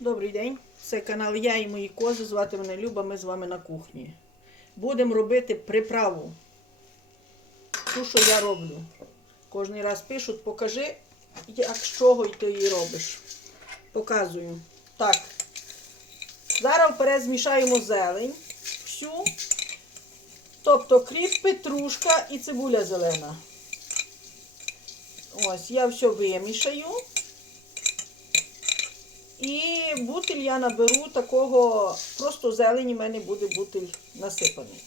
Добрий день. Це канал Я і мої кози. Звати мене Люба. Ми з вами на кухні. Будемо робити приправу. Ту, що я роблю. Кожний раз пишуть, покажи, як з чого й ти її робиш. Показую. Так. Зараз вперед змішаємо зелень. Всю. Тобто кріп, петрушка і цибуля зелена. Ось, я все вимішаю. І бутиль я наберу такого, просто зелені в мене буде бутиль насипаний.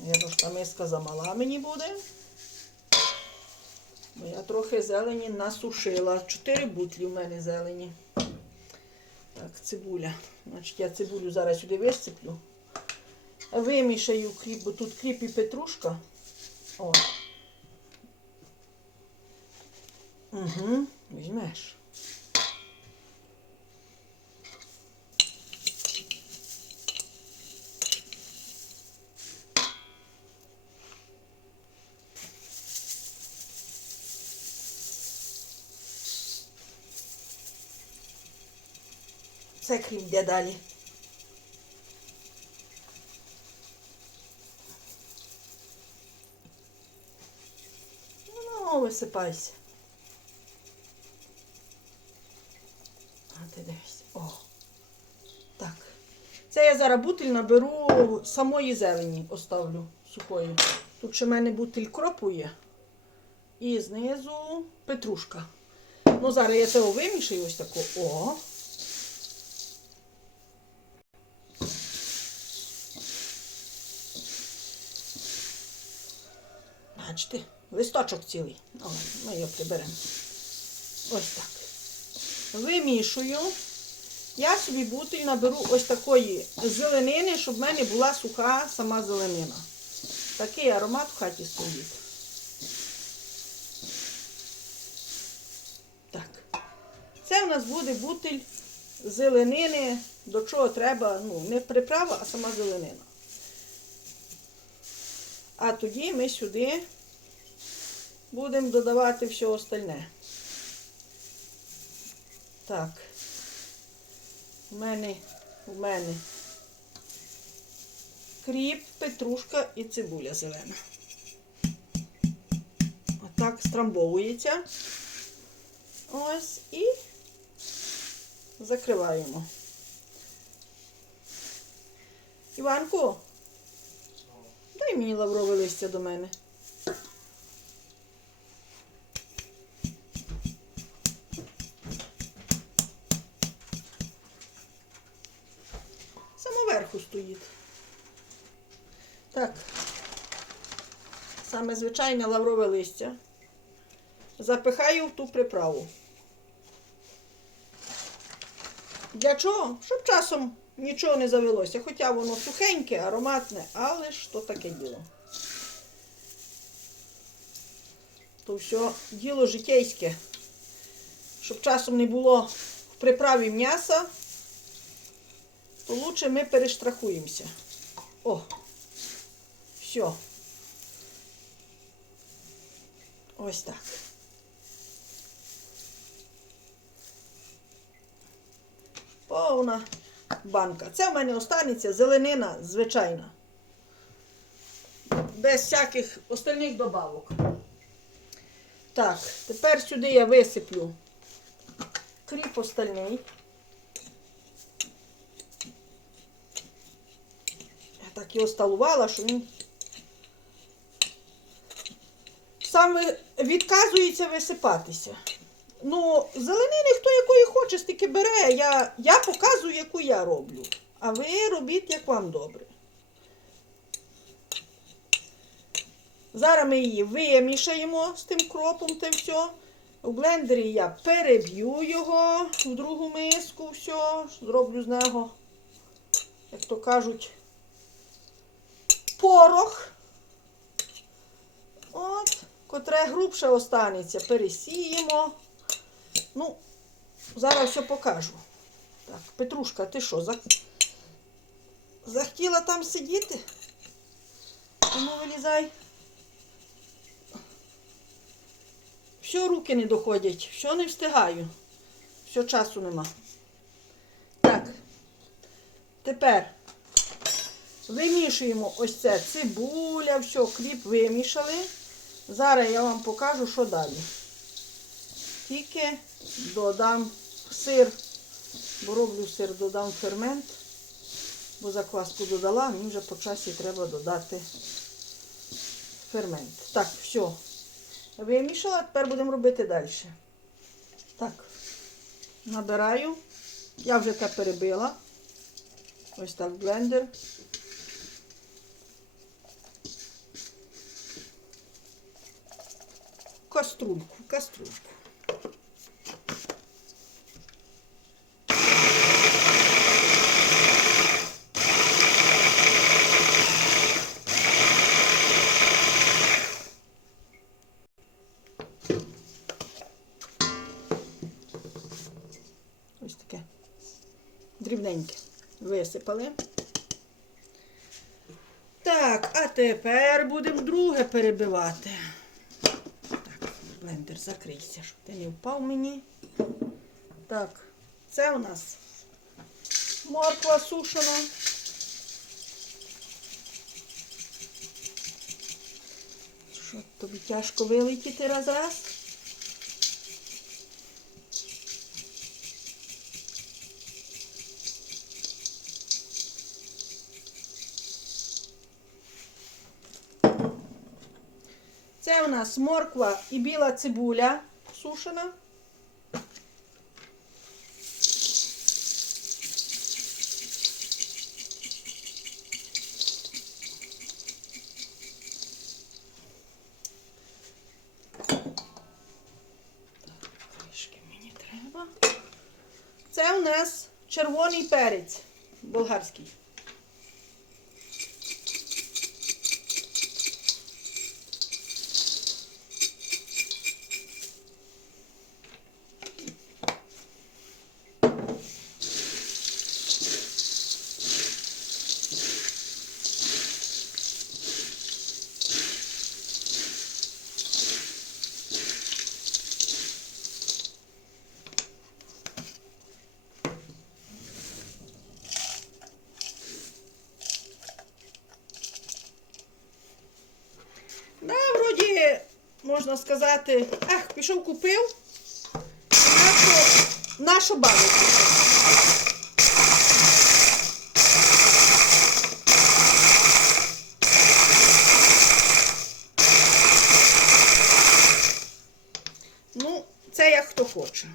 Я трошка миска замала мені буде. Бо я трохи зелені насушила. Чотири бутлі в мене зелені. Так, цибуля. Значить, я цибулю зараз сюди висиплю. Вимішаю кріп, бо тут кріп і петрушка. О. Угу, візьмеш. Це йде далі. Ну, висипайся. А ти дивись. О. Так. Це я зараз бутиль наберу самої зелені, оставлю сухої. Тут ще в мене бутиль кропу є. І знизу петрушка. Ну, зараз я цього вимішаю ось таку. О. Бачите, листочок цілий. О, ми його приберемо. Ось так. Вимішую. Я собі бутиль наберу ось такої зеленини, щоб в мене була суха сама зеленина. Такий аромат в хаті стоїть. Так. Це в нас буде бутиль зеленини, до чого треба, ну, не приправа, а сама зеленина. А тоді ми сюди будемо додавати все остальне. Так. У мене, у мене кріп, петрушка і цибуля зелена. Отак страмбовується. Ось і закриваємо. Іванку, дай мені лаврове листя до мене. Самоверху стоїть. Так. Саме звичайне лаврове листя. Запихаю в ту приправу. Для чого? Щоб часом нічого не завелося. Хоча воно сухеньке, ароматне, але ж то таке діло. То все діло житейське. Щоб часом не було в приправі м'яса, то лучше ми перештрахуємося. О, все. Ось так. Повна банка. Це в мене останеться зеленина звичайна. Без всяких остальних добавок. Так, тепер сюди я висиплю кріп остальний. Я так його сталувала, що він сам ви- відказується висипатися. Ну, зеленини хто якої хоче, стільки бере. Я, я показую, яку я роблю. А ви робіть, як вам добре. Зараз ми її вимішаємо з тим кропом та все. У блендері я переб'ю його в другу миску, все, зроблю з нього, як то кажуть, порох. От, котре грубше останеться, пересіємо. Ну, зараз все покажу. Так, Петрушка, ти що, за... захотіла там сидіти? Ну, вилізай. Все, руки не доходять, все не встигаю. Все часу нема. Так. Тепер вимішуємо ось це цибуля, все, кріп вимішали. Зараз я вам покажу, що далі. Тільки додам сир, бо роблю сир, додам фермент, бо закваску додала, мені вже по часі треба додати фермент. Так, все. Вимішала, тепер будемо робити далі. Так, набираю. Я вже те перебила. Ось так блендер. Каструльку, каструльку. Ось таке. Дрібненьке. Висипали. Так, а тепер будемо друге перебивати. Блендер закрийся, щоб ти не впав мені. Так, це у нас морква сушена. Що тобі тяжко вилетіти раз-раз? Це у нас морква і біла цибуля сушена. Це у нас червоний перець болгарський. Вроді, можна сказати, ах, пішов купив. Нашу, нашу баночку. Ну, це як хто хоче.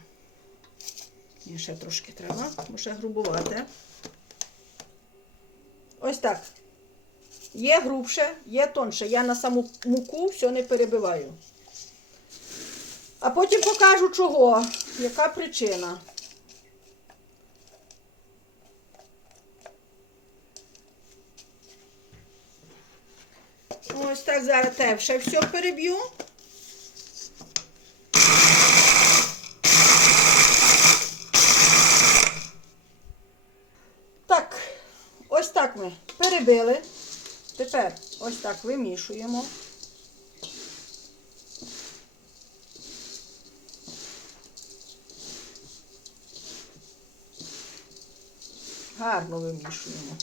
Мені ще трошки треба, бо ще грубувати. Ось так. Є грубше, є тонше. Я на саму муку все не перебиваю. А потім покажу чого, яка причина. Ось так зараз теж все переб'ю. Так, ось так ми перебили. Тепер ось так вимішуємо. Гарно вимішуємо.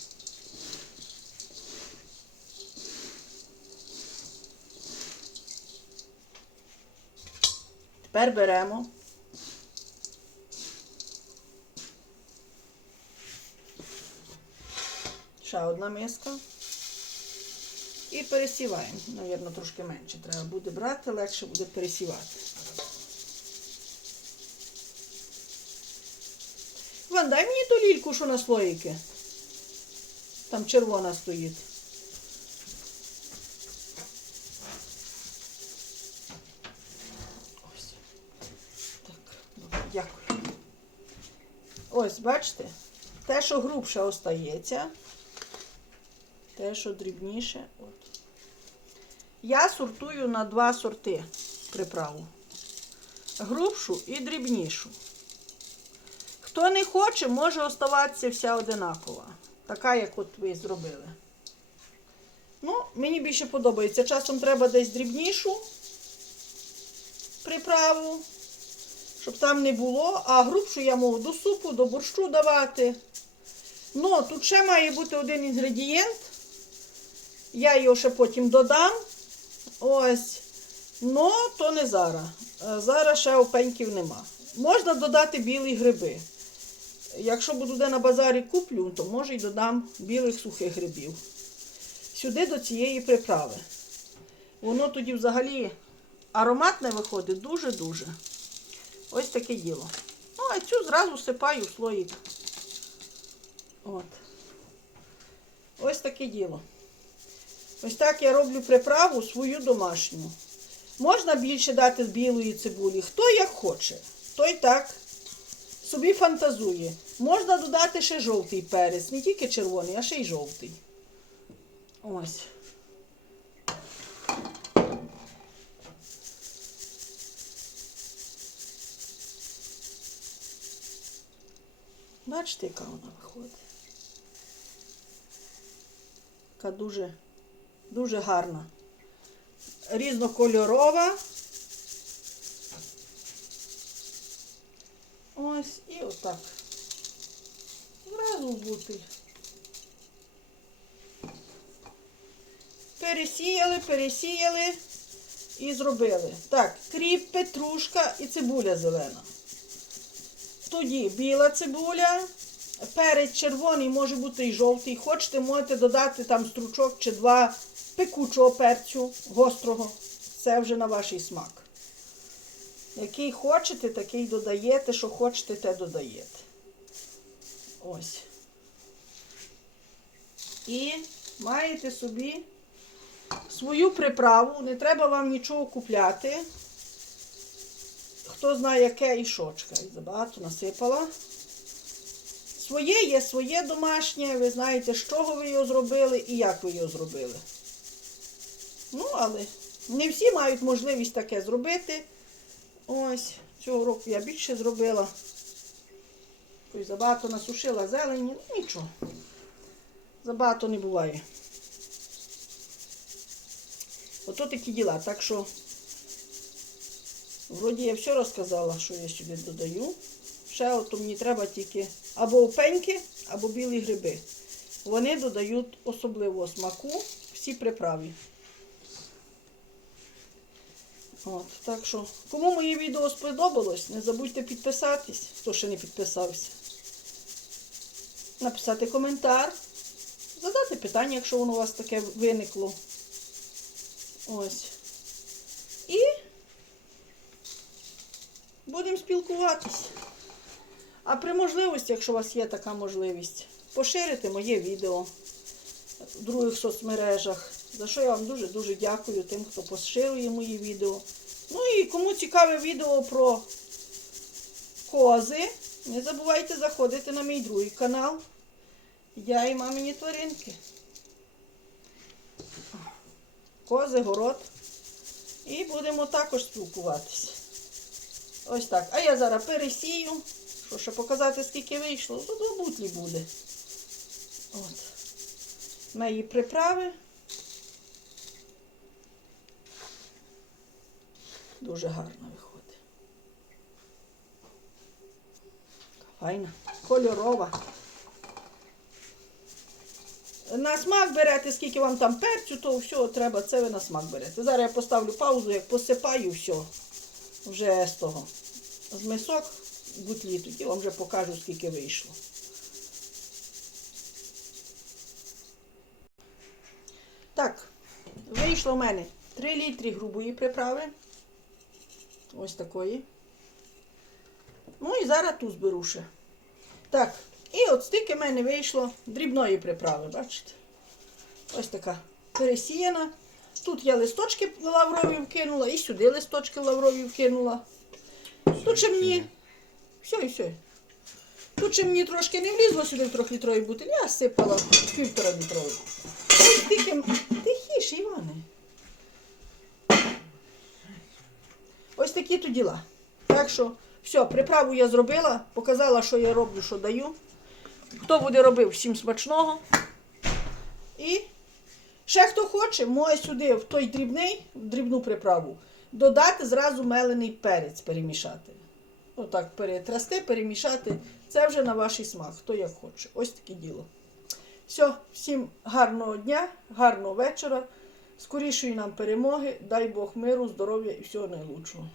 Тепер беремо. Ще одна миска. І пересіваємо. Навірно, трошки менше треба буде брати, легше буде пересівати. Ван, дай мені ту лільку, що на слоїки. Там червона стоїть. Ось. Так, дякую. Ось, бачите? Те, що грубше остається. Те, що дрібніше. Я сортую на два сорти приправу. Грубшу і дрібнішу. Хто не хоче, може оставатися вся одинакова. Така, як от ви зробили. Ну, мені більше подобається. Часом треба десь дрібнішу приправу, щоб там не було, а грубшу я можу до супу, до борщу давати. Ну, тут ще має бути один інгредієнт. Я його ще потім додам. Ось. Ну, то не зараз. Е, Зараз ще опеньків нема. Можна додати білі гриби. Якщо буду де на базарі куплю, то може й додам білих сухих грибів. Сюди до цієї приправи. Воно тоді взагалі ароматне виходить дуже-дуже. Ось таке діло. Ну, а цю зразу сипаю в слоїк. От. Ось таке діло. Ось так я роблю приправу свою домашню. Можна більше дати білої цибулі. Хто як хоче, той так собі фантазує. Можна додати ще жовтий перець, не тільки червоний, а ще й жовтий. Ось. Бачите, яка вона виходить. Така дуже, дуже гарна. Різнокольорова. Ось і отак. Зразу в бутиль. Пересіяли, пересіяли і зробили. Так, кріп, петрушка і цибуля зелена. Тоді біла цибуля, перець червоний, може бути і жовтий. Хочете, можете додати там стручок чи два пекучого перцю, гострого. Це вже на ваш смак. Який хочете, такий додаєте, що хочете, те додаєте. Ось. І маєте собі свою приправу, не треба вам нічого купляти. Хто знає, яке і що, чекай, забагато насипала. Своє є своє домашнє, ви знаєте, з чого ви його зробили і як ви його зробили. Ну, але не всі мають можливість таке зробити. Ось, цього року я більше зробила. Забагато насушила зелені, ну нічого. Забагато не буває. Ото такі діла. Так що, вроді я все розказала, що я сюди додаю. Ще от мені треба тільки або опеньки, або білі гриби. Вони додають особливого смаку всі приправі. От, так що, кому моє відео сподобалось, не забудьте підписатись, хто ще не підписався. Написати коментар, задати питання, якщо воно у вас таке виникло. Ось. І будемо спілкуватись. А при можливості, якщо у вас є така можливість, поширити моє відео в других соцмережах. За що я вам дуже-дуже дякую тим, хто поширює мої відео. Ну і кому цікаве відео про кози, не забувайте заходити на мій другий канал. Я і мамині тваринки. Кози, город. І будемо також спілкуватися. Ось так. А я зараз пересію. Що ще показати, скільки вийшло, до бутлі буде. От. Мої приправи. Дуже гарно виходить. Файна, кольорова. На смак берете, скільки вам там перцю, то все треба, це ви на смак берете. Зараз я поставлю паузу, як посипаю, все. Вже з того. З мисок бутлі, тоді вам вже покажу, скільки вийшло. Так, вийшло в мене 3 літри грубої приправи. Ось такої. Ну і зараз ту зберу ще. Так, і от стільки в мене вийшло дрібної приправи, бачите? Ось така пересіяна. Тут я листочки лаврові вкинула, і сюди листочки лаврові вкинула. Тут ще мені. Все і все. Тут ще мені трошки не влізло сюди в трьохлітровий бутиль, я сипала в півтора літровий. Ось тільки тихіше, Іване. Ось такі то діла. Так що, все, приправу я зробила, показала, що я роблю, що даю. Хто буде робив, всім смачного. І ще хто хоче, може сюди в той дрібний, в дрібну приправу, додати зразу мелений перець перемішати. отак перетрясти, перемішати. Це вже на ваш смак, хто як хоче. Ось таке діло. Все, всім гарного дня, гарного вечора, скорішої нам перемоги, дай Бог миру, здоров'я і всього найлучшого.